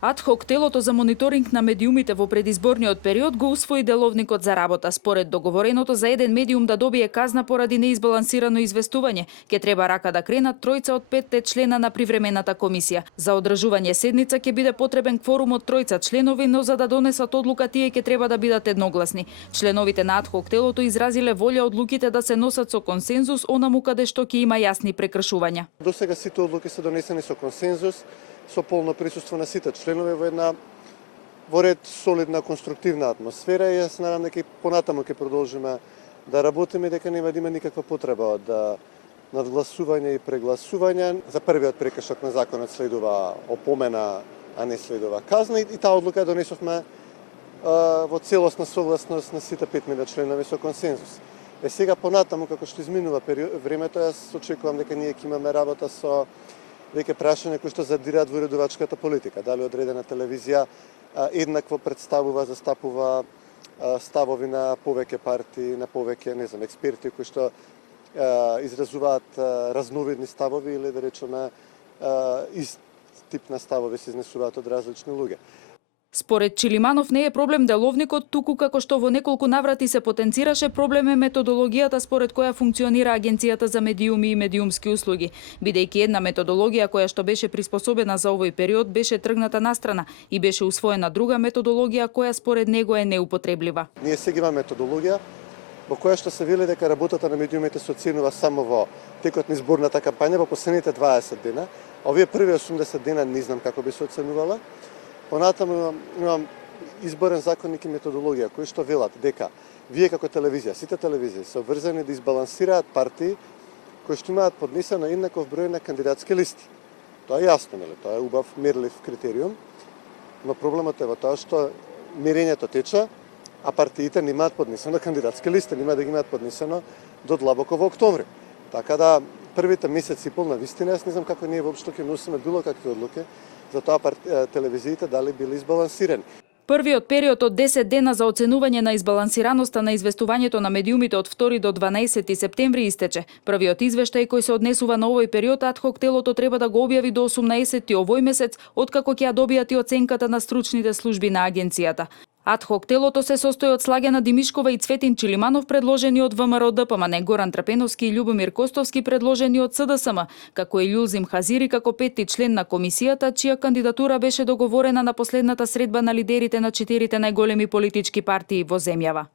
Адхок телото за мониторинг на медиумите во предизборниот период го усвои деловникот за работа. Според договореното за еден медиум да добие казна поради неизбалансирано известување, ќе треба рака да кренат тројца од 5 члена на привремената комисија. За одржување седница ќе биде потребен кворум од тројца членови, но за да донесат одлука тие ќе треба да бидат едногласни. Членовите на адхок телото изразиле волја одлуките да се носат со консензус онаму каде што ќе има јасни прекршувања. Досега сите одлуки се донесени со консензус, со полно присуство на сите членови во ред солидна конструктивна атмосфера и јас надам дека понатаму ќе продолжиме да работиме, дека нема да има никаква потреба од надгласување и прегласување. За првиот прекршок на законот следува опомена, а не следува казна и таа одлука донесовме во целосна согласност на сите 5 членови со консензус. Сега понатаму како што изминува времето, јас очекувам дека ние ќе имаме работа со веќе прашања кои што задираат во редовачката политика. Дали одредена телевизија еднакво представува, застапува ставови на повеќе партии, на повеќе, експерти кои што изразуваат разновидни ставови или да речеме ист тип на ставови се изнесуваат од различни луѓе. Според Чилиманов не е проблем деловникот, туку како што во неколку наврати се потенцираше, проблем е методологијата според која функционира Агенцијата за медиуми и медиумски услуги, бидејќи една методологија која што беше приспособена за овој период беше тргната настрана и беше усвоена друга методологија која според него е неупотреблива. Ние сега имаме методологија во која што се вели дека работата на медиумите се оценува само во текот на изборната кампања во последните 20 дена. Овие први 80 дена не знам како би се оценувала. Понатаму имам изборен законник и методологија кои што велат дека вие како телевизија, сите телевизии се обврзани да избалансираат партии кои што имаат поднесено еднаков број на кандидатски листи. Тоа е јасно, нели? Тоа е убав мерлив критериум, но проблемот е во тоа што мерењето тече, а партиите немаат поднесено кандидатски листи, нема да ги имаат поднесено до длабоко во октомври. Така да првите месеци и пол на вистина, јас не знам како ние воопшто ќе носиме било какви одлуки за тоа телевизиите дали били избалансирани. Првиот период од 10 дена за оценување на избалансираноста на известувањето на медиумите од 2 до 12 септември истече. Првиот извештај кој се однесува на овој период адхок телото треба да го објави до 18 овој месец, откако ќе ја добијат и оценката на стручните служби на агенцијата. Адхок телото се состои од Слагена Димишкова и Цветин Чилиманов предложени од ВМРО ДПМН, Горан Трапеновски и Љубомир Костовски предложени од СДСМ, како и Љулзим Хазири како 5ти член на комисијата, чија кандидатура беше договорена на последната средба на лидерите на 4 најголеми политички партии во земјава.